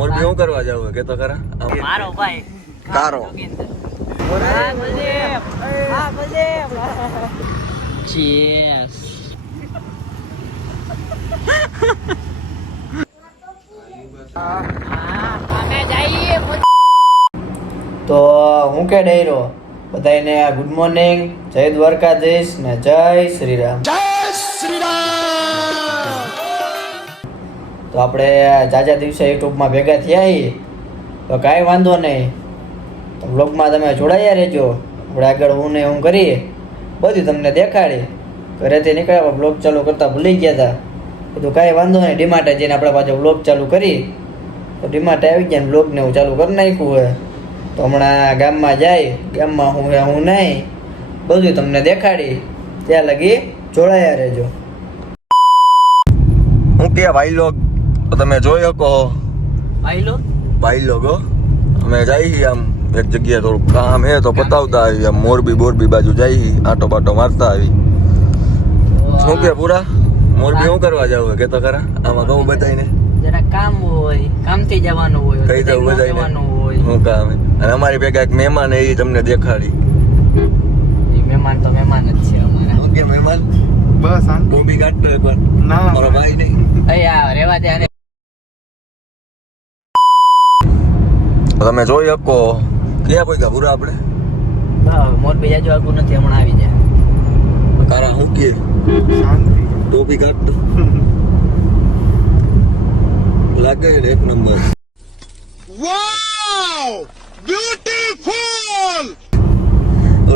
મોરબી શું કરવા જાવ કે તો ખરા મારો ભાઈ કારો ચીયર્સ. અમે જઈએ. તો હું કે ડેરો બધાને ગુડ મોર્નિંગ, જય દ્વારકાધીશ ને જય શ્રી રામ. તો આપણે જાજા દિવસે યુટ્યુબમાં ભેગા થયા છીએ તો કાંઈ વાંધો નહીં, તો બ્લોગમાં તમે જોડાયા રહેજો. આપણે આગળ હું ને હું કરીએ બધું તમને દેખાડી. ઘરેથી નીકળ્યા બ્લોગ ચાલુ કરતા ભૂલી ગયા હતા. કીધું કાંઈ વાંધો નહીં, ડીમાર્ટે જઈને આપણે પાછો બ્લોગ ચાલુ કરી. તો ડીમાર્ટે આવી ગયા ને બ્લોગને હું ચાલુ કરી નાખ્યું હોય. તો હમણાં ગામમાં જાય, ગામમાં હું નહીં બધું તમને દેખાડી. ત્યાં લગી જોડાયા રહેજો. હું કે ભાઈ લોગ તો તમે જોઈ શકો ભાઈ લોગો અમે જઈએ આમ એક જગ્યાએ થોડું કામ હે તો બતાવતા આવી. આમ મોરબી બાજુ જઈએ, આટો બાટો મારતા આવી. શું કે પૂરા મોરબી શું કરવા જાવ કે તો ખરા આમાં કહું બધાને જરા કામ હોય, કામથી જવાનું હોય, કઈ દઉં બધાને શું કામ હે. અને અમારી ભેગા એક મહેમાન એ તમને દેખાડી. મહેમાન તો મહેમાન જ છે અમારા. શું કે મહેમાન બસ બોબી કાઢતો પણ ના મારો ભાઈ નહીં. અહીંયા રેવા દે. આને તમે જોઈ શકો ક્યાં કોઈ ગા પૂરા આપણે મોરબી જાજુ આગું નથી, હમણાં આવી જાય. તારા શું કે શાંતિ ટોપી કાઢતો લાગે ને એક નંબર. વાવ બ્યુટીફુલ.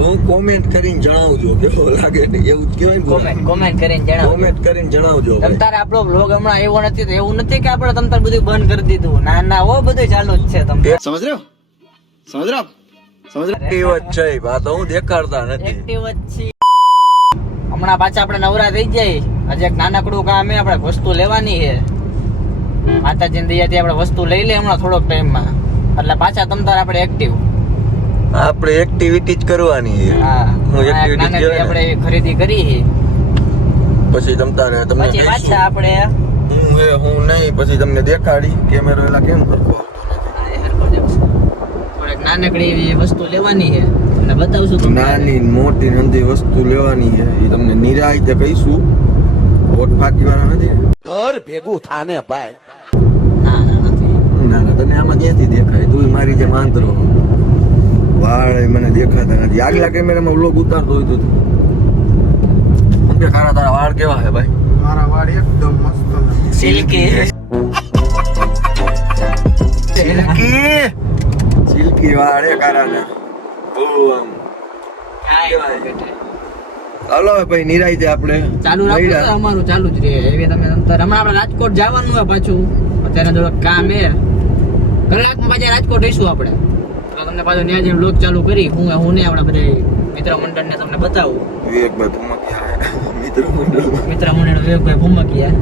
હું કોમેન્ટ કરીને જણાવજો કેવો લાગે ને, એવું જ કહેવાય ને. કોમેન્ટ કરીને જણાવો. કોમેન્ટ કરીને જણાવજો. તમ તારે આપણો બ્લોગ હમણાં આવ્યો નથી તો એવું નથી કે આપણે તમ તાર બધું બંધ કરી દીધું. ના ના, ઓ બધું ચાલુ જ છે. તમે સમજ રહ્યો એક્ટિવ જ છે આ તો હું દેખાડતા નથી. એક્ટિવ જ છીએ. હમણાં પાછા આપણે નવરા થઈ જાય. હજી એક નાનકડું કામ છે, આપણે વસ્તુ લેવાની છે. માતાજીની દયાથી આપણે વસ્તુ લઈ લે હમણાં થોડોક ટાઈમમાં, એટલે પાછા તમ તાર આપણે એક્ટિવ. આપણે એક્ટિવિટી જ કરવાની છે. હા, હું activity નાનકડી કહેવાય ને. આપણે ખરીદી કરી છે. પછી તમને પછી પાછા આપણે હું નહીં પછી તમને દેખાડી. કેમેરો એલા કેમ કરતો થોડીક નાનકડી એવી વસ્તુ લેવાની છે, તમને બતાવશું. તમને નાની મોટી નંદી વસ્તુ લેવાની છે એ તમને નિરાયતે કહીશું. વોટ ફાકી વાળા નથી. ઘર ભેગું થાને ભાઈ. ના ના નથી. ના ના તને આમાં ક્યાંથી દેખાય? તું મારી જેમ આંતરો વાળ મને દેખાતા નથી. આગલા કેમેરામાં વ્લોગ ઉતારતો હોય તો કે ખારા તારા વાળ કેવા હે ભાઈ? મારા વાળ એકદમ મસ્ત સિલ્કી સિલ્કી વાળ હે કારાના. બહુ આમ હાલો ભાઈ નિરાયતે આપણે ચાલુ રાખો. અમારું ચાલુ જ રહે. એવી તમે હમણાં આપણે રાજકોટ જવાનું હોય પાછું. અત્યારે થોડુંક કામ હે. કલાકમાં પાછા રાજકોટ રહીશું આપણે. તો તમને પાછું ત્યાં જઈને બ્લોગ ચાલુ કરી. હું ને આપણે બધા મિત્ર મંડળને તમને બતાવું. વિવેકભાઈ ભૂમકિયા મિત્ર મંડળ વિવેકભાઈ ભૂમકિયા.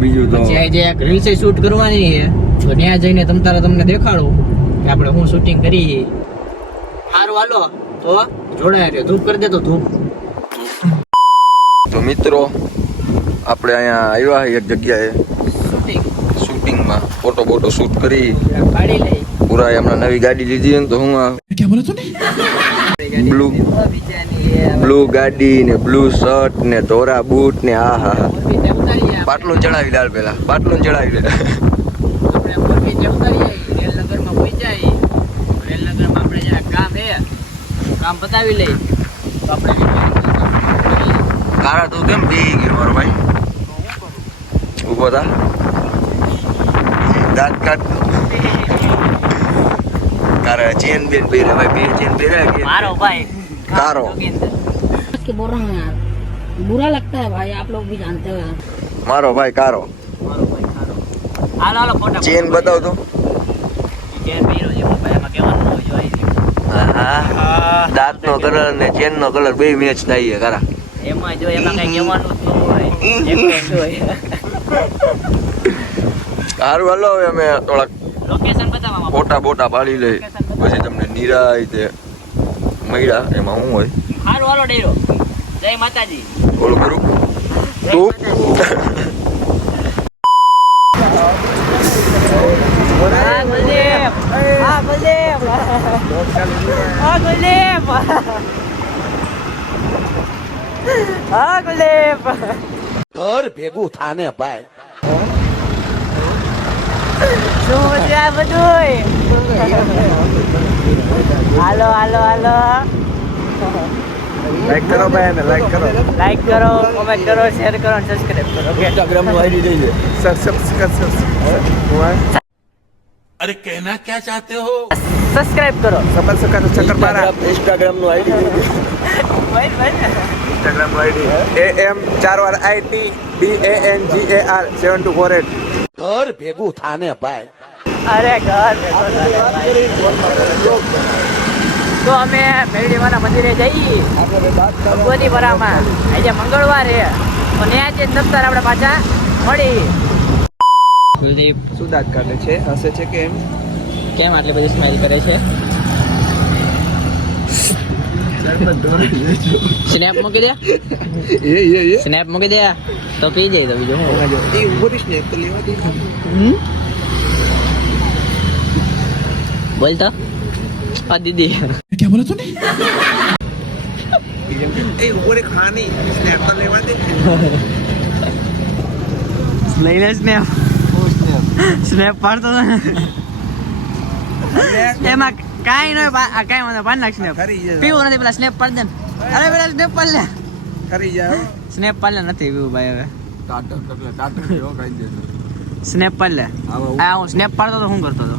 બીજું તો પછી જે એક રીલ્સ શૂટ કરવાની છે તો ત્યાં જઈને તમને દેખાડું કે આપણે હું શૂટિંગ કરી. સારું હાલો તો જોડાય રે. ધૂપ કરી દે તો ધૂપ. તો મિત્રો આપણે અહીંયા આવ્યા એક જગ્યાએ શૂટિંગ શૂટિંગમાં ફોટો બોટો શૂટ કરી. ગાડી લઈ પૂરા હમણાં નવી ગાડી લીધી ને તો હું બ્લુ ગાડી ને બ્લુ શર્ટ ને ધોરા બૂટ ને આ હા પાટલું ચડાવી લાલ પેલા પાટલું ચડાવી લે. આપણે મોરબી જવતારી રેલનગરમાં પહોંચાઈ. રેલનગરમાં આપણે જરા કામ હે, કામ બતાવી લઈ તો આપણે કારા તું કેમ બેહી ગયો મારો ભાઈ? ઉભો થા દાંત કાઢ. કારા ચેન બેન પહેરે ભાઈ, બે ચેન પહેરે કે મારો ભાઈ કારો. के बोल रहे हैं यार, बुरा लगता है भाई, आप लोग भी जानते हो यार. મારો ભાઈ કારો. મારો ભાઈ ખારો. હાલો હાલો ફોટા ચેન બતાવ તો. ચેન પહેર્યો છે ભાઈ, એમાં કહેવાનું હોય જોઈ. હા દાંતનો કલર ને ચેન નો કલર બે મેચ થાય છે કારા. એમાં જો એમાં કઈ કહેવાનું જ ન હોય. એક જ હોય. સારું હાલો હવે અમે થોડાક લોકેશન બતાવવામાં ફોટા બોટા પાડી લઈ પછી તમને નિરાયતે મળ્યા. એમાં શું હોય સારું હાલો ડેરો. જય માતાજી. ઓલું કરું તું હા ગુલેબ હા ગુલેબ ઘર ભેગું થાને ભાઈ શું છે આ બધુંય હાલો હાલો હાલો લાઈક કરો ભાઈ ને લાઈક કરો લાઈક કરો કોમેન્ટ કરો શેર કરો અને સબસ્ક્રાઇબ કરો ઇન્સ્ટાગ્રામ નું આઈડી દઈ દે अरे कहना क्या चाहते हो સબસ્ક્રાઇબ કરો ઇન્સ્ટાગ્રામ નું આઈડી દઈ દે ભાઈ ભાઈ ઇન્સ્ટાગ્રામ નું આઈડી AM4RITBANGAR7248 ઘર ભેગું થાને ભાઈ અરે ઘર તો અમે મેરડીમાના મંદિરે જઈએ ભગવતીપરામાં આજે મંગળવારે તો ત્યાં જે દફતર આપણે પાછા મળી કુલદીપ શું દાંત કાઢે છે હસે છે કે એમ કેમ આટલી બધી સ્માઈલ કરે છે સ્નેપ મૂકી દે સ્નેપ મૂકી દે તો પી જાય તો બીજું હું બોલ તો આ દીદી क्या बोला तूने લઈ લે સ્નેપ સ્નેપ પાડતો હતો ને એમાં કાંઈ નહીં કાંઈ વાંધો પાડ નાખ સ્નેપ પીવું નથી પેલા સ્નેપ પાડ દે ને અરે પેલા સ્નેપ પાડ લે સ્નેપ પાડ લે નથી પીવું ભાઈ હવે સ્નેપ પાડ લે આ હું સ્નેપ પાડતો તો શું કરતો હતો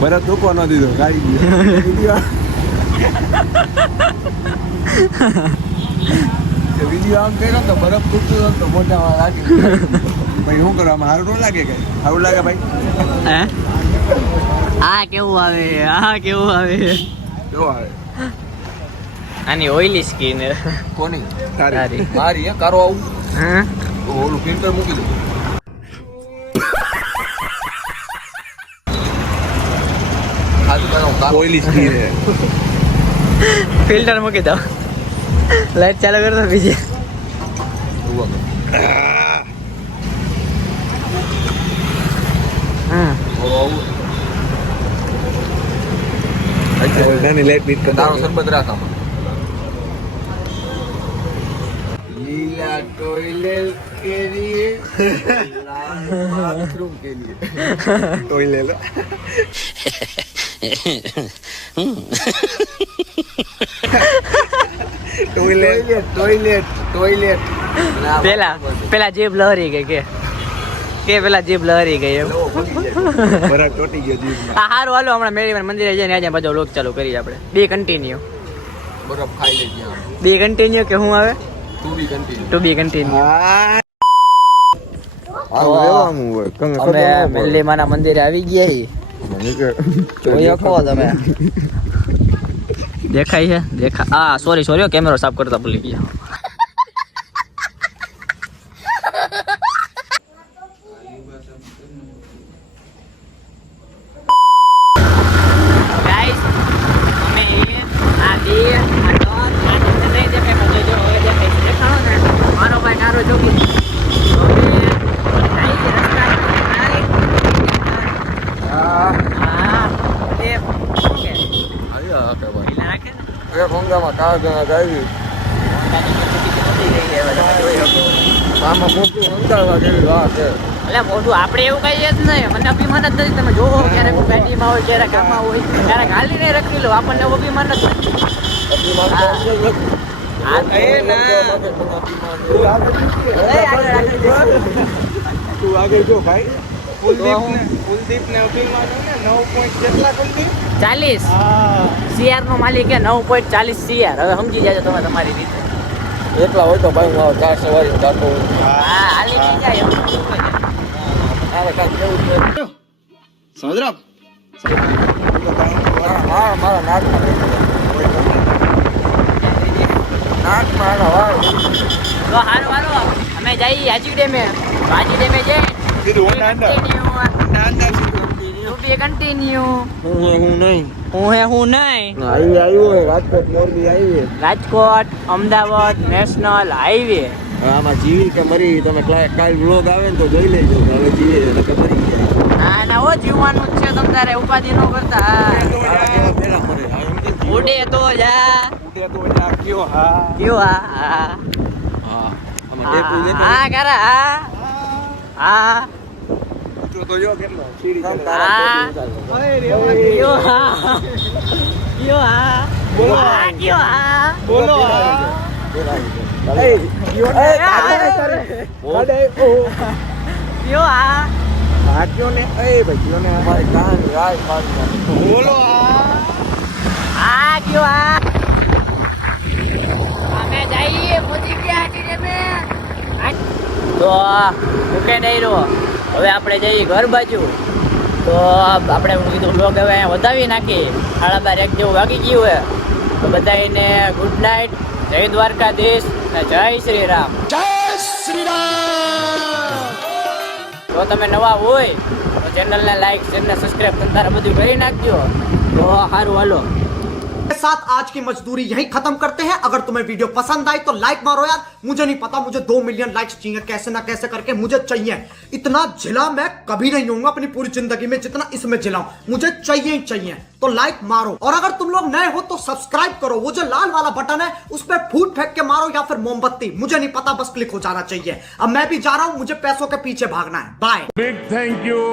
બરફ ધોકો ન દીધો ખાઈ ગયો વિડીયો આમ કર્યો તો બરફ તૂટતો તો મોઢામાં લાગે ભાઈ શું કરવામાં સારું ન લાગે કઈ સારું લાગે ભાઈ હે આ કેવું આવે આ કેવું આવે કેવો આવે આની ઓઈલી સ્કિન કોની તારી. મારી હે કારો આવું હા તો ઓલું ફિલ્ટર મૂકી દો ઓઈલી સ્કીન હે ફિલ્ટર મૂકી દો લાઈટ ચાલુ કરતો બીજે હા તારો સરબત રાખ આમાં લીલા ટોયલેટ કે લીએ લાલ બાથરૂમ કે લીએ ટોયલેટ ટોયલેટ પેલા જીભ લહરી ગઈ કે પેલા જીભ લહરી ગઈ એમ બરાબર તૂટી ગયો જીભમાં આ હારું હાલો હમણાં મેળવીમાં મંદિરે જઈને આજે પાછો લોક ચાલુ કરી આપણે બે કન્ટિન્યુ બરફ ખાઈ લે ત્યાં બે કન્ટિન્યુ કે શું આવે તું બી કન્ટિન્યુ ટુ બી કન્ટિન્યુ અમે અમે મેલ્લીમાના મંદિરે આવી ગયા જોઈ શકો તમે દેખાય છે આ સોરી કેમેરો સાફ કરતા ભૂલી ગયા ગાઈસ અમે આ બે આ ડોર આ નહીં દેખાય મને જો હવે દેખાય છે દેખાણો ને મારો ભાઈ નારો જોગી આમાં મોટું અંદાજવા જેવી વાત છે એટલે મોઢું આપણે એવું કઈ જ નહીં મને અભિમાન જ નથી તમે જોવો ક્યારેક હું ગાડીમાં હોય ક્યારેક આમાં હોય ક્યારેક હાલીને રખી લો આપણને અભિમાન જ નથી તું આગળ જો ભાઈ કુલદીપ ને અભિમાન 40 CR નો માલિક હે 9.40 CR હવે સમજી જાજો તમે તમારી રીતે એકલા હોય તો ભાઈ હું ચાર સવારી જાતો હા હાલી નહીં જાય અરે કાંઈ કેવું છે સમજરા મારા નાકમાં હવા તો હારું અમે જઈએ હાજી ડેમે જઈ કીધું ટુ બી કન્ટિન્યુ હું નહીં હું નહીં આવ્યો હે Rajkot Morbi highway Rajkot Ahmedabad national highway આમાં જીવી કે મરી તમે કાલ વ્લોગ આવે ને તો જોઈ લેજો હવે જીવે કે મરી ગયા ના ઓ જીવવાનું જ છે તમ તારે ઉપાધિ ન કરતા પેલા મરે ઉડે તો જા કયો હા કયો હા હા આમાં ટેપુ દેતો હા કરા હા હા તો જો કેટલો સીડી ચડે હા કયો હા કયો હા બોલો કયો હા બોલો કયો હા ભાગ્યો ને એ ભાગ્યો ને અમારી કહાની રાજ મારી બોલો આ કયો આ અમે જઈએ પહોંચી ગયા છીએ મેં તો મૂકે નહીં રહો હવે આપણે જઈએ ઘર બાજુ તો આપણે હું કીધું લોક હવે અહીંયા વધાવી નાખી 12:30 જેવું વાગી ગયું હોય તો બધાને ગુડ નાઇટ જય દ્વારકાધીશ અને જય શ્રી રામ જો તમે નવા હોય તો ચેનલને લાઈક ચેનલને સબસ્ક્રાઇબ તારે બધું કરી નાખજો તો સારું હાલો के साथ आज की मजदूरी यहीं खत्म करते हैं। अगर तुम्हें वीडियो पसंद आई तो लाइक मारो यार, मुझे नहीं पता, मुझे 2 मिलियन लाइक्स चाहिए, कैसे ना कैसे करके मुझे चाहिए। इतना झिला मैं कभी नहीं होऊंगा अपनी पूरी जिंदगी में जितना इसमें झिला हूं, मुझे चाहिए ही चाहिए। तो लाइक मारो और अगर तुम लोग नए हो तो सब्सक्राइब करो, वो जो लाल वाला बटन है उस पर फूट फेंक के मारो या फिर मोमबत्ती, मुझे नहीं पता, बस क्लिक हो जाना चाहिए। अब मैं भी जा रहा हूं, मुझे पैसों के पीछे भागना है। Bye. Big thank you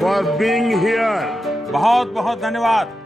for being here. बहुत बहुत धन्यवाद।